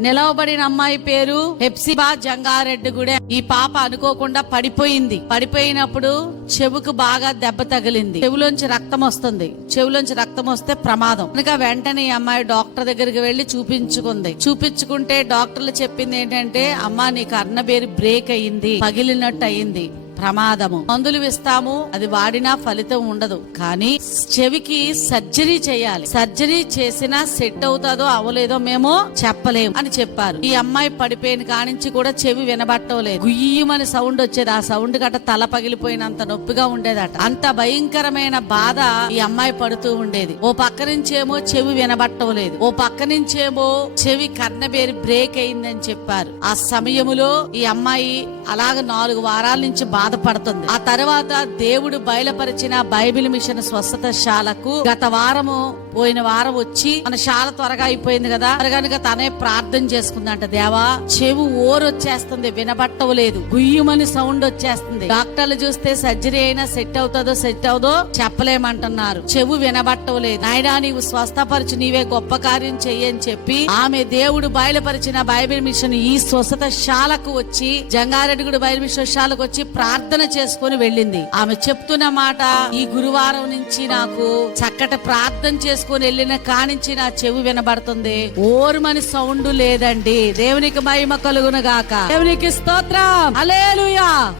నిలవబడిన అమ్మాయి పేరు హెప్సిబా జంగారెడ్డి గుడే ఈ పాప అనుకోకుండా పడిపోయింది. పడిపోయినప్పుడు చెవుకు బాగా దెబ్బ తగిలింది. చెవులోంచి రక్తం వస్తుంది. చెవులోంచి రక్తం వస్తే ప్రమాదం. కనుక వెంటనే ఈ అమ్మాయి డాక్టర్ దగ్గరికి వెళ్ళి చూపించుకుంది. చూపించుకుంటే డాక్టర్లు చెప్పింది ఏంటంటే అమ్మా నీ అన్నబేరు బ్రేక్ అయ్యింది. పగిలినట్టు అయింది ప్రమాదము. మందులు ఇస్తాము అది వాడినా ఫలితం ఉండదు. కానీ చెవికి సర్జరీ చేయాలి. సర్జరీ చేసినా సెట్ అవుతాదో అవలేదో మేము చెప్పలేము అని చెప్పారు. ఈ అమ్మాయి పడిపోయిన కానించి కూడా చెవి వినబట్టలేదు గుయ్యమని సౌండ్ వచ్చేది. ఆ సౌండ్ గట తల పగిలిపోయినంత నొప్పిగా ఉండేదట. అంత భయంకరమైన బాధ ఈ అమ్మాయి పడుతూ ఉండేది. ఓ పక్క నుంచేమో చెవి వినబట్టలేదు ఓ పక్క నుంచేమో చెవి కన్నబేరి బ్రేక్ అయిందని చెప్పారు. ఆ సమయములో ఈ అమ్మాయి అలాగ నాలుగు వారాల నుంచి బాధ బాధపడుతుంది. ఆ తర్వాత దేవుడు బయలుపరిచిన బైబిల్ మిషన్ స్వస్థత శాలకు గత వారము పోయిన వారం వచ్చి మన శాల త్వరగా అయిపోయింది కదా. త్వరగా కనుక తనే ప్రార్థన చేసుకుందంట దేవా చెవు ఓరు వచ్చేస్తుంది వినబట్టవలేదు గుయ్యమని సౌండ్ వచ్చేస్తుంది. డాక్టర్లు చూస్తే సర్జరీ అయినా సెట్ అవుతుందో సెట్ అవుదో చెప్పలేమంటున్నారు. చెవు వినబట్టవలేదు నాయనా నీవు స్వస్థపరచు నీవే గొప్ప కార్యం చెయ్యని చెప్పి ఆమె దేవుడు బయలుపరిచిన బైబిల్ మిషన్ ఈ స్వస్థత శాలకు వచ్చి జంగారెడ్డిగుడు బైబిల్ మిషన్ శాలకు వచ్చి ప్రార్థన చేసుకుని వెళ్ళింది. ఆమె చెప్తున్న మాట ఈ గురువారం నుంచి నాకు చక్కటి ప్రార్థన చేసుకుని వెళ్ళిన కానించి నా చెవి వినబడుతుంది. ఓర్మని సౌండ్ లేదండి. దేవునికి మహిమ కలుగును గాక. దేవునికి స్తోత్రం. అలేలుయా